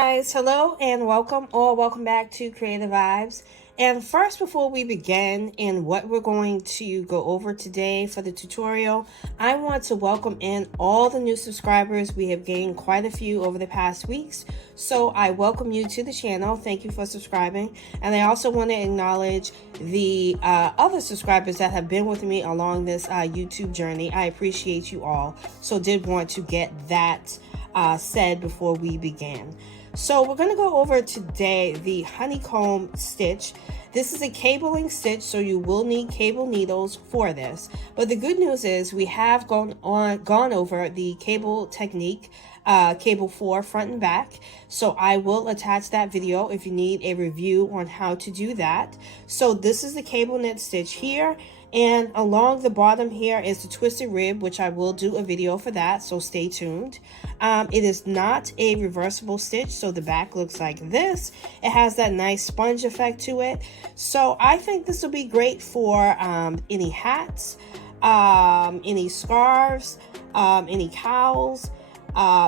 guys, hello and welcome or welcome back to Creative Vibes. And first, before we begin in what we're going to go over today for the tutorial, I want to welcome in all the new subscribers. We have gained quite a few over the past weeks, so I welcome you to the channel. Thank you for subscribing. And I also want to acknowledge the other subscribers that have been with me along this YouTube journey. I appreciate you all, so did want to get that said before we begin. So we're going to go over today the honeycomb stitch. This is a cabling stitch, so you will need cable needles for this. But the good news is we have gone over the cable technique, cable 4 front and back. So I will attach that video if you need a review on how to do that. So this is the cable knit stitch here. And along the bottom here is the twisted rib, which I will do a video for that, so stay tuned. It is not a reversible stitch, so the back looks like this. It has that nice sponge effect to it. So I think this will be great for any hats, any scarves, any cowls,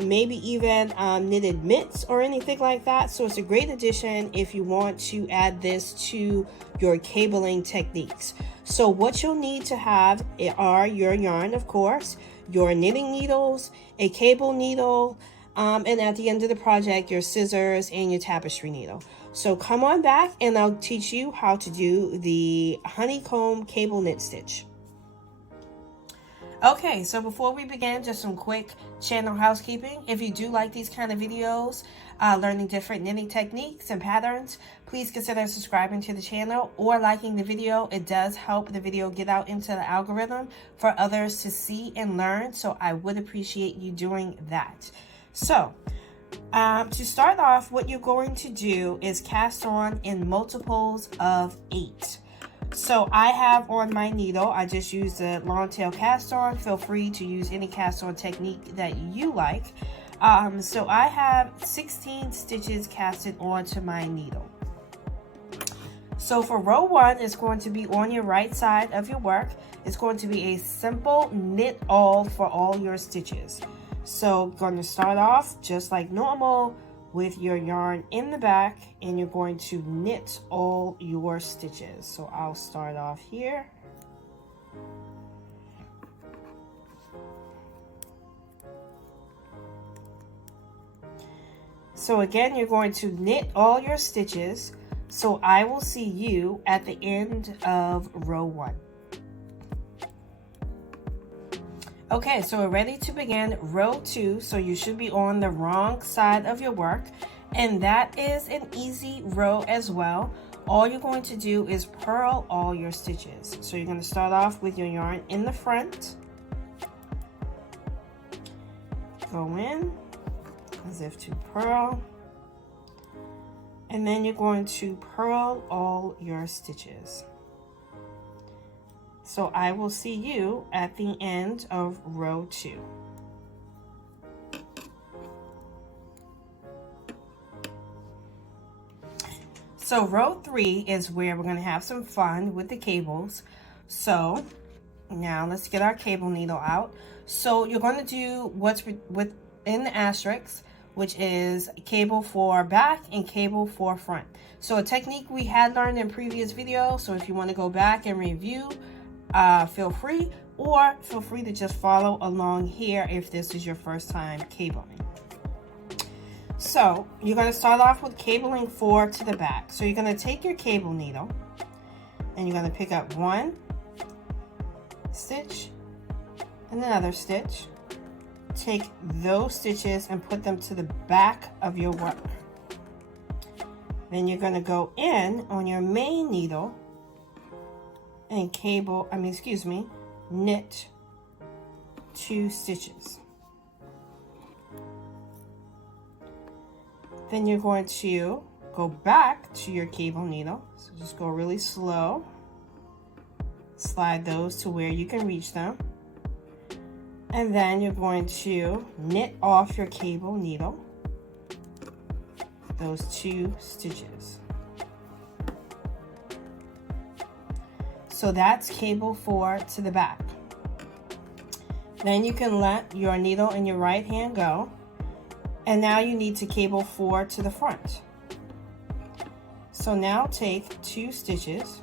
maybe even knitted mitts or anything like that. So it's a great addition if you want to add this to your cabling techniques. So what you'll need to have are your yarn, of course, your knitting needles, a cable needle, and at the end of the project, your scissors and your tapestry needle. So come on back and I'll teach you how to do the honeycomb cable knit stitch. Okay, so before we begin, just some quick channel housekeeping. If you do like these kind of videos, learning different knitting techniques and patterns, please consider subscribing to the channel or liking the video. It does help the video get out into the algorithm for others to see and learn, so I would appreciate you doing that. So, to start off, what you're going to do is cast on in multiples of 8. So I have on my needle, I just use the long tail cast on. Feel free to use any cast on technique that you like. So I have 16 stitches casted onto my needle. So for row 1, it's going to be on your right side of your work. It's going to be a simple knit all for all your stitches. So going to start off just like normal with your yarn in the back, and you're going to knit all your stitches. So I'll start off here. So again, you're going to knit all your stitches. So I will see you at the end of row 1. Okay, so we're ready to begin row 2, so you should be on the wrong side of your work, and that is an easy row as well. All you're going to do is purl all your stitches. So you're going to start off with your yarn in the front, go in as if to purl, and then you're going to purl all your stitches. So I will see you at the end of row 2. So row 3 is where we're going to have some fun with the cables. So now let's get our cable needle out. So you're going to do what's within the asterisk, which is cable 4 back and cable 4 front. So a technique we had learned in previous videos. So if you want to go back and review, feel free, or feel free to just follow along here if this is your first time cabling. So you're going to start off with cabling 4 to the back. So you're going to take your cable needle and you're going to pick up one stitch and another stitch. Take those stitches and put them to the back of your work. Then you're going to go in on your main needle and knit 2 stitches. Then you're going to go back to your cable needle. So just go really slow. Slide those to where you can reach them. And then you're going to knit off your cable needle those 2 stitches. So that's cable 4 to the back. Then you can let your needle in your right hand go And now you need to cable 4 to the front. So now take 2 stitches,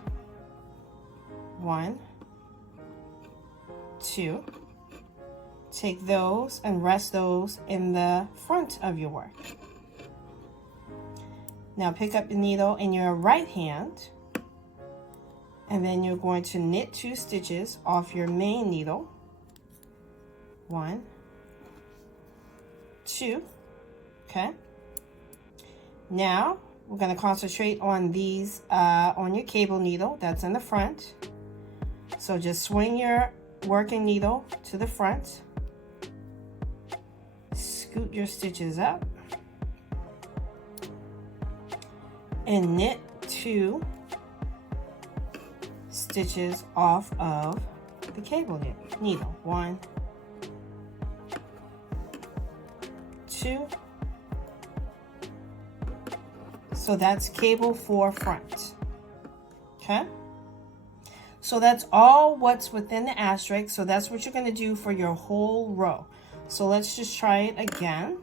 1, 2, take those and rest those in the front of your work. Now pick up the needle in your right hand, and then you're going to knit 2 stitches off your main needle, 1, 2, okay. Now we're going to concentrate on these on your cable needle that's in the front. So just swing your working needle to the front, scoot your stitches up, and knit 2 stitches off of the cable needle. 1, 2. So that's cable 4 front. Okay. So that's all what's within the asterisk. So that's what you're going to do for your whole row. So let's just try it again.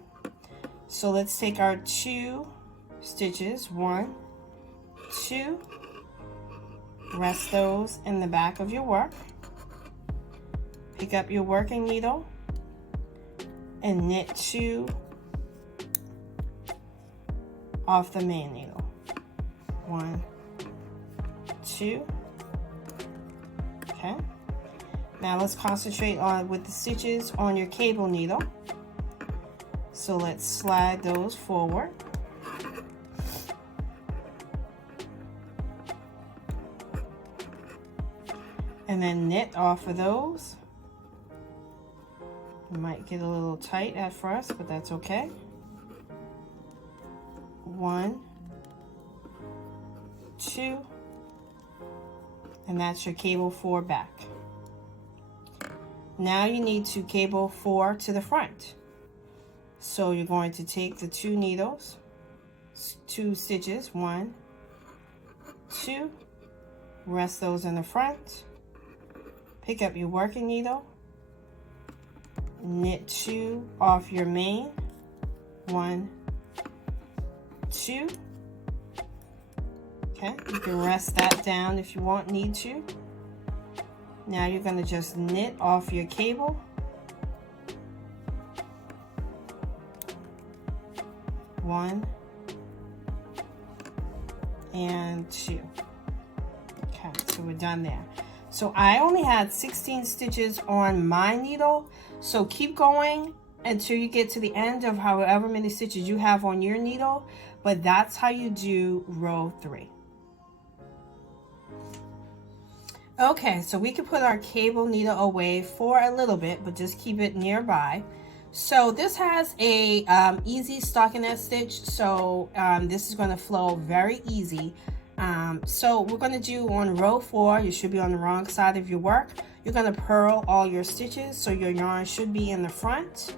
So let's take our 2 stitches, 1, 2, rest those in the back of your work, pick up your working needle and knit 2 off the main needle, 1, 2, okay. Now let's concentrate on with the stitches on your cable needle. So let's slide those forward. And then knit off of those. You might get a little tight at first, but that's okay. 1, 2, and that's your cable 4 back. Now you need to cable 4 to the front. So you're going to take the 2 needles, 2 stitches, 1, 2, rest those in the front, pick up your working needle, knit 2 off your main, 1, 2, okay. You can rest that down if you need to. Now you're going to just knit off your cable, 1 and 2. Okay, so we're done there. So I only had 16 stitches on my needle, so keep going until you get to the end of however many stitches you have on your needle, but that's how you do row 3. Okay, so we can put our cable needle away for a little bit, but just keep it nearby. So this has a easy stockinette stitch, so this is going to flow very easy. So we're going to do on row 4, you should be on the wrong side of your work. You're going to purl all your stitches, so your yarn should be in the front.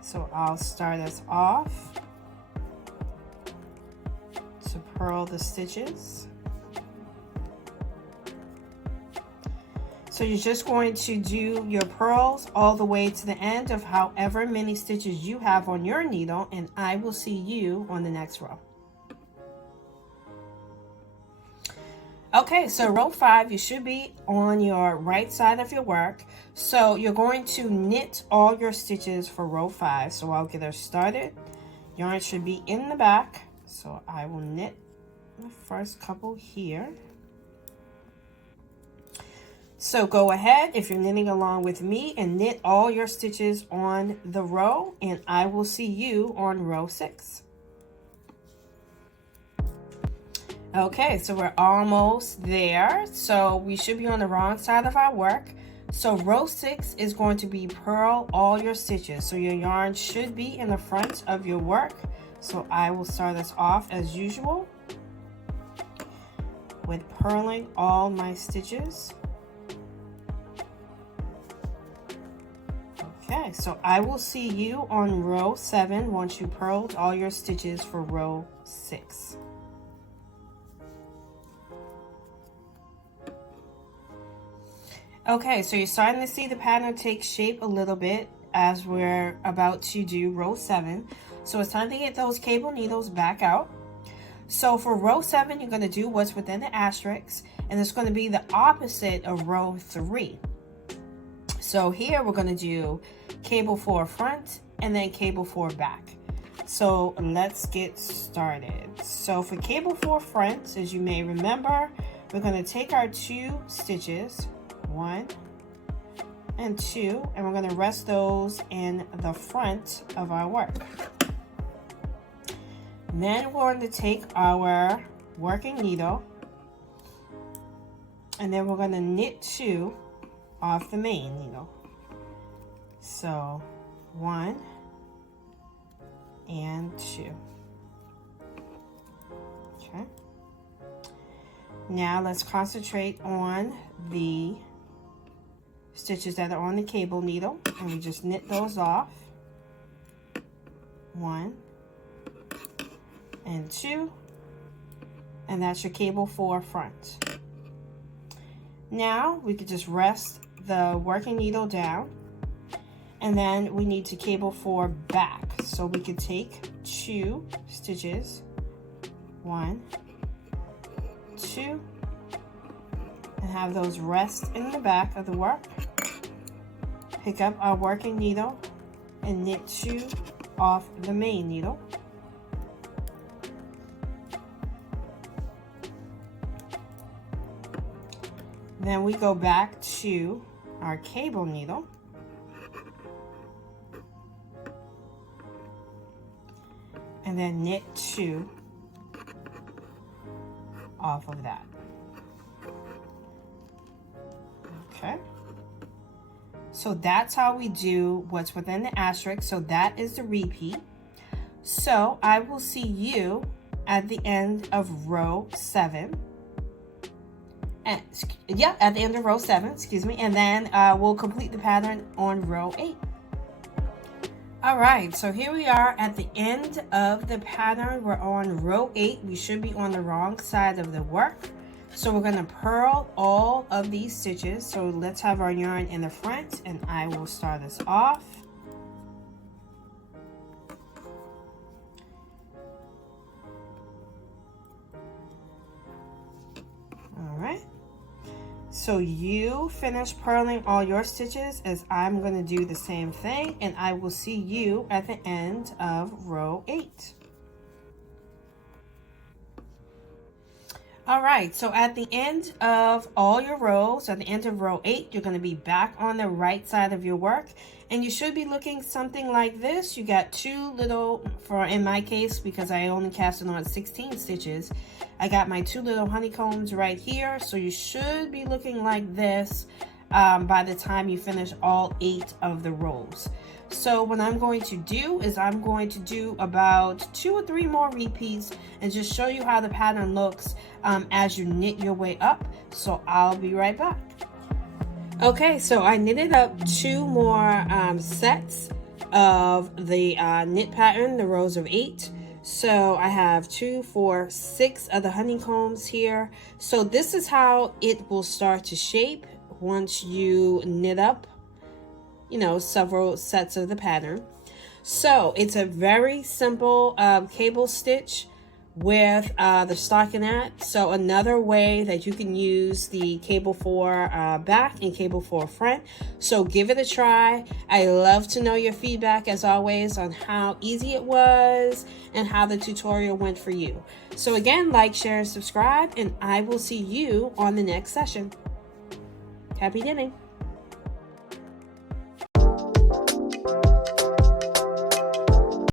So I'll start us off to purl the stitches. So you're just going to do your purls all the way to the end of however many stitches you have on your needle, and I will see you on the next row. Okay, so row 5, you should be on your right side of your work. So you're going to knit all your stitches for row 5. So I'll get her started. Yarn should be in the back. So I will knit the first couple here. So go ahead if you're knitting along with me and knit all your stitches on the row, and I will see you on row 6. Okay, so we're almost there. So we should be on the wrong side of our work. So row 6 is going to be purl all your stitches. So your yarn should be in the front of your work. So I will start us off as usual with purling all my stitches. Okay, so I will see you on row 7 once you purled all your stitches for row 6. Okay, so you're starting to see the pattern take shape a little bit. as we're about to do row 7. So it's time to get those cable needles back out. So for row 7, you're going to do what's within the asterisk, and it's going to be the opposite of row 3. So here we're going to do cable 4 front and then cable 4 back. So let's get started. So for cable 4 front, as you may remember, we're going to take our 2 stitches, 1 and 2, and we're going to rest those in the front of our work. Then we're going to take our working needle, and then we're going to knit 2 off the main needle. So 1 and 2. Okay. Now let's concentrate on the stitches that are on the cable needle, and we just knit those off. 1 and 2, and that's your cable 4 front. Now we could just rest the working needle down, and then we need to cable 4 back. So we could take 2 stitches, 1, 2, and have those rest in the back of the work. Pick up our working needle and knit 2 off the main needle. Then we go back to our cable needle, and then knit 2 off of that. Okay, so that's how we do what's within the asterisk. So that is the repeat. So I will see you at the end of row 7. And, yeah, at the end of row 7, excuse me, and then we'll complete the pattern on row 8. All right, so here we are at the end of the pattern. We're on row 8. We should be on the wrong side of the work. So we're going to purl all of these stitches. So let's have our yarn in the front, and I will start us off. All right. So you finish purling all your stitches as I'm going to do the same thing, and I will see you at the end of row 8. All right, so at the end of all your rows, at the end of row 8, you're going to be back on the right side of your work, and you should be looking something like this. You got 2 little, for in my case, because I only casted on 16 stitches, I got my 2 little honeycombs right here. So you should be looking like this by the time you finish all 8 of the rows. So what I'm going to do is I'm going to do about 2 or 3 more repeats and just show you how the pattern looks as you knit your way up. So I'll be right back. Okay, so I knitted up 2 more sets of the knit pattern, the rows of 8. So I have 2, 4, 6 of the honeycombs here. So this is how it will start to shape once you knit up, you know, several sets of the pattern. So it's a very simple cable stitch with the stockinette. So another way that you can use the cable 4 back and cable 4 front. So give it a try. I love to know your feedback as always on how easy it was and how the tutorial went for you. So again, like, share, and subscribe, and I will see you on the next session. Happy knitting.